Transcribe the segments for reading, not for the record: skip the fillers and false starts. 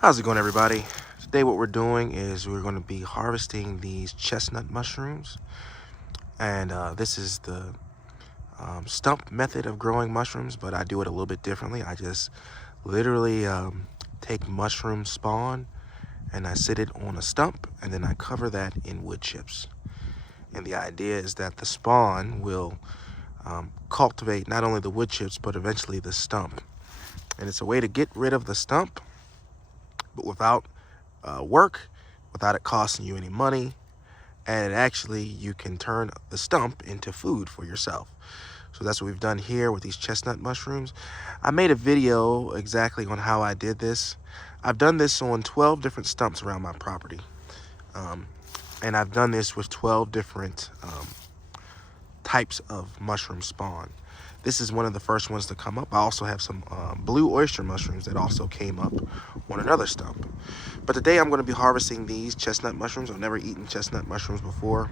How's it going, everybody? Today what we're doing is we're going to be harvesting these chestnut mushrooms. And this is the stump method of growing mushrooms, but I do it a little bit differently. I just literally take mushroom spawn and I sit it on a stump, and then I cover that in wood chips. And the idea is that the spawn will cultivate not only the wood chips, but eventually the stump. And it's a way to get rid of the stump, but without work, without it costing you any money, and actually you can turn the stump into food for yourself. So that's what we've done here with these chestnut mushrooms. I made a video exactly on how I did this. I've done this on 12 different stumps around my property. And I've done this with 12 different types of mushroom spawn. This is one of the first ones to come up. I also have some blue oyster mushrooms that also came up on another stump. But today I'm going to be harvesting these chestnut mushrooms. I've never eaten chestnut mushrooms before.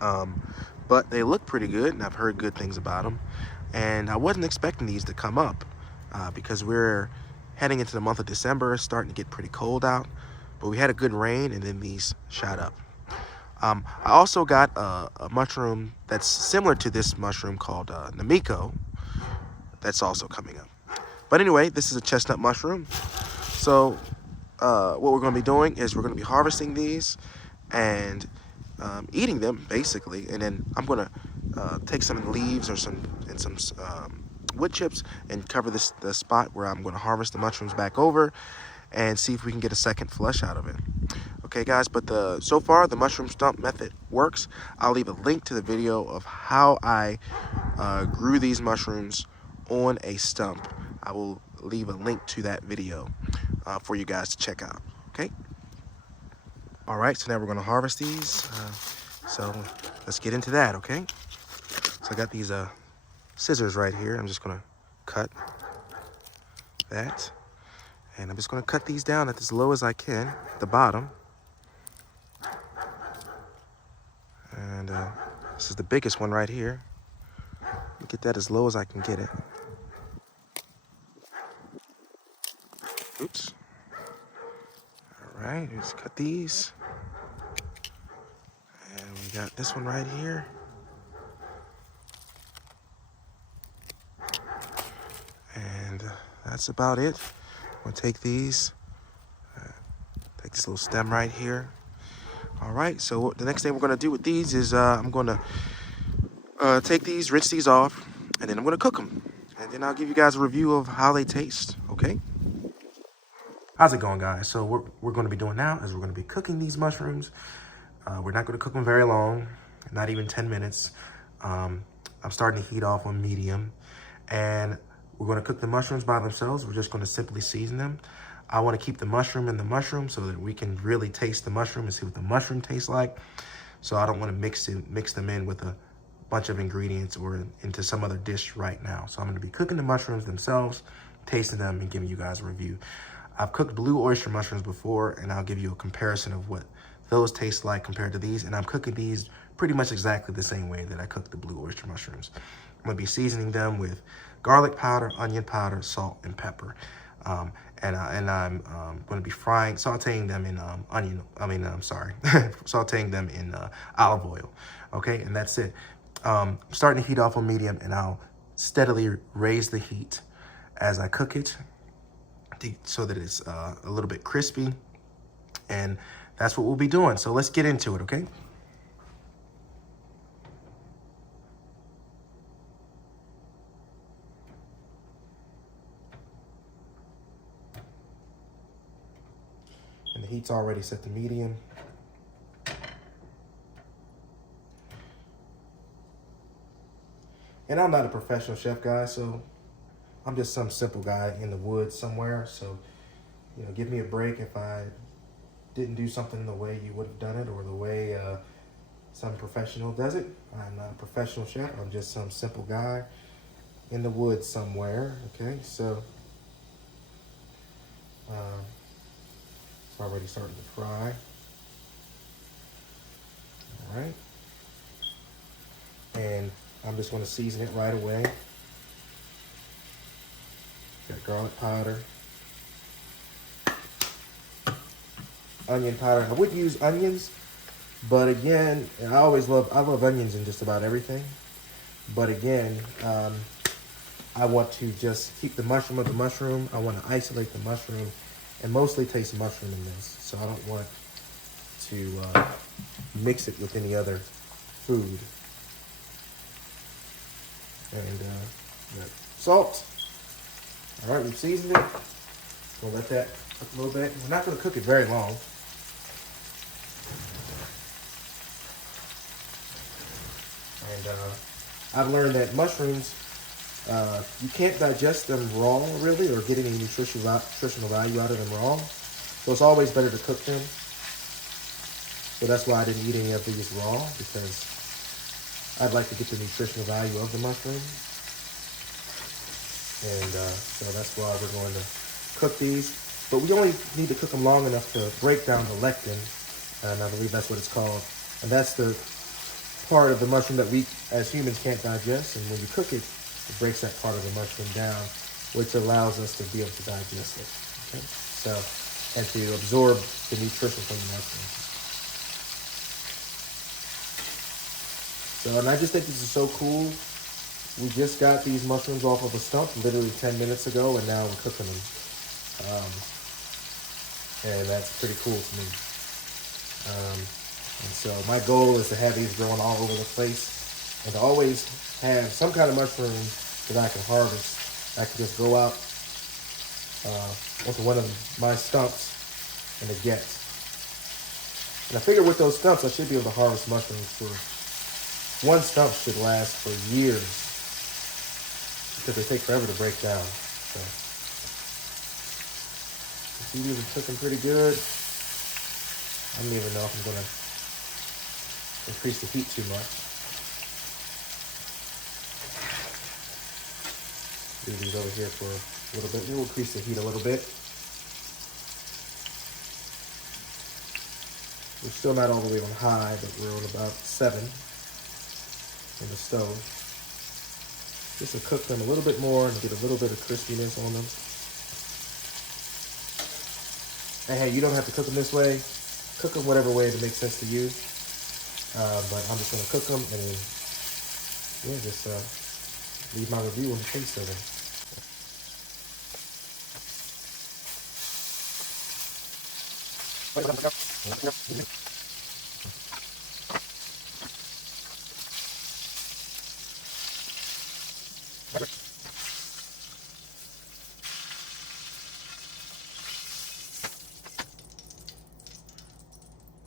But they look pretty good, and I've heard good things about them. And I wasn't expecting these to come up because we're heading into the month of December. It's starting to get pretty cold out. But we had a good rain, and then these shot up. I also got a mushroom that's similar to this mushroom called Namiko that's also coming up. But anyway, this is a chestnut mushroom. So what we're going to be doing is we're going to be harvesting these and eating them, basically. And then I'm going to take some leaves or some wood chips and cover the spot where I'm going to harvest the mushrooms back over and see if we can get a second flush out of it. Okay, guys, but so far the mushroom stump method works. I'll leave a link to the video of how I grew these mushrooms on a stump. I will leave a link to that video for you guys to check out, okay? All right, so now we're gonna harvest these. So let's get into that, okay? So I got these scissors right here. I'm just gonna cut that. And I'm just gonna cut these down at as low as I can, at the bottom. And this is the biggest one right here. Get that as low as I can get it. Oops. All right, let's cut these. And we got this one right here. And that's about it. I'm gonna take these, take this little stem right here. All right, so the next thing we're gonna do with these is I'm gonna take these, rinse these off, and then I'm gonna cook them. And then I'll give you guys a review of how they taste, okay? How's it going, guys? So what we're gonna be doing now is we're gonna be cooking these mushrooms. We're not gonna cook them very long, not even 10 minutes. I'm starting to heat off on medium, and we're gonna cook the mushrooms by themselves. We're just gonna simply season them. I wanna keep the mushroom in the mushroom so that we can really taste the mushroom and see what the mushroom tastes like. So I don't wanna mix them in with a bunch of ingredients or into some other dish right now. So I'm gonna be cooking the mushrooms themselves, tasting them, and giving you guys a review. I've cooked blue oyster mushrooms before, and I'll give you a comparison of what those taste like compared to these. And I'm cooking these pretty much exactly the same way that I cooked the blue oyster mushrooms. I'm gonna be seasoning them with garlic powder, onion powder, salt, and pepper. And I'm going to be sauteing them in sauteing them in olive oil. Okay, and that's it. I'm starting to heat off on medium, and I'll steadily raise the heat as I cook it so that it's a little bit crispy. And that's what we'll be doing. So let's get into it, okay? And the heat's already set to medium. And I'm not a professional chef, guys, so I'm just some simple guy in the woods somewhere. So, you know, give me a break if I didn't do something the way you would have done it or the way some professional does it. I'm not a professional chef. I'm just some simple guy in the woods somewhere, okay? So, it's already starting to fry. All right. And I'm just going to season it right away. Got garlic powder, onion powder. I would use onions, but again, I love onions in just about everything. But again, I want to just keep the mushroom of the mushroom. I want to isolate the mushroom and mostly taste mushroom in this. So I don't want to mix it with any other food. And salt. All right, we've seasoned it. We'll let that cook a little bit. We're not going to cook it very long. And I've learned that mushrooms, you can't digest them raw really, or get any nutritional value out of them raw. So it's always better to cook them. So that's why I didn't eat any of these raw, because I'd like to get the nutritional value of the mushroom. And so that's why we're going to cook these. But we only need to cook them long enough to break down the lectin, and I believe that's what it's called. And that's the part of the mushroom that we as humans can't digest. And when you cook it, it breaks that part of the mushroom down, which allows us to be able to digest it. Okay? So, and to absorb the nutrition from the mushroom. So, and I just think this is so cool. We just got these mushrooms off of a stump literally 10 minutes ago, and now we're cooking them. And that's pretty cool to me. And so my goal is to have these growing all over the place, and to always have some kind of mushroom that I can harvest. I can just go out onto one of my stumps and to get. And I figure with those stumps, I should be able to harvest mushrooms for, one stump should last for years, because they take forever to break down. So, see, these are cooking pretty good. I don't even know if I'm gonna increase the heat too much. Leave these over here for a little bit. We'll increase the heat a little bit. We're still not all the way on high, but we're on about 7 in the stove. Just to cook them a little bit more and get a little bit of crispiness on them. And hey, you don't have to cook them this way. Cook them whatever way that makes sense to you. But I'm just going to cook them and then, yeah, just leave my review on the taste of them.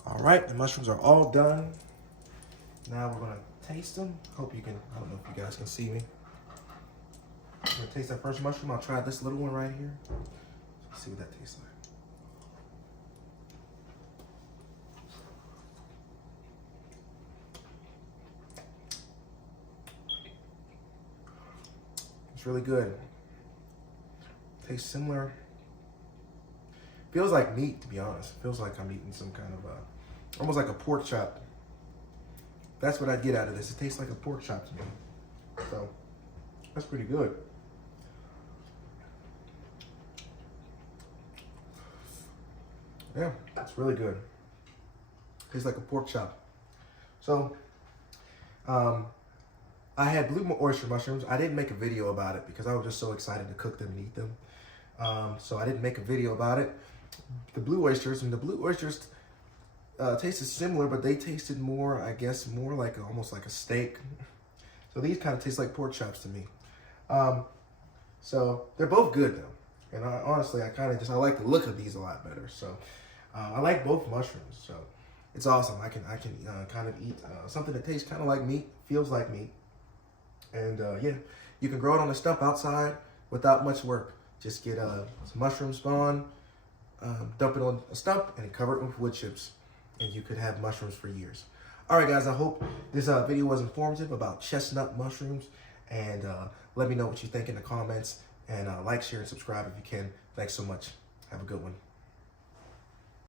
All right, the mushrooms are all done. Now we're gonna taste them. Hope you can, I don't know if you guys can see me. I'm gonna taste that first mushroom. I'll try this little one right here. Let's see what that tastes like. It's really good. Tastes similar. Feels like meat, to be honest. Feels like I'm eating some kind of almost like a pork chop. That's what I get out of this. It tastes like a pork chop to me. So, that's pretty good. Yeah, it's really good. Tastes like a pork chop. So, I had blue oyster mushrooms. I didn't make a video about it because I was just so excited to cook them and eat them. So I didn't make a video about it. The blue oysters, tasted similar, but they tasted more, I guess, more like almost like a steak. So these kind of taste like pork chops to me. So they're both good though. And honestly, I like the look of these a lot better. So I like both mushrooms. So it's awesome. I can kind of eat something that tastes kind of like meat, feels like meat. And yeah, you can grow it on a stump outside without much work. Just get some mushroom spawn, dump it on a stump, and cover it with wood chips. And you could have mushrooms for years. All right, guys, I hope this video was informative about chestnut mushrooms. And let me know what you think in the comments. And like, share, and subscribe if you can. Thanks so much. Have a good one.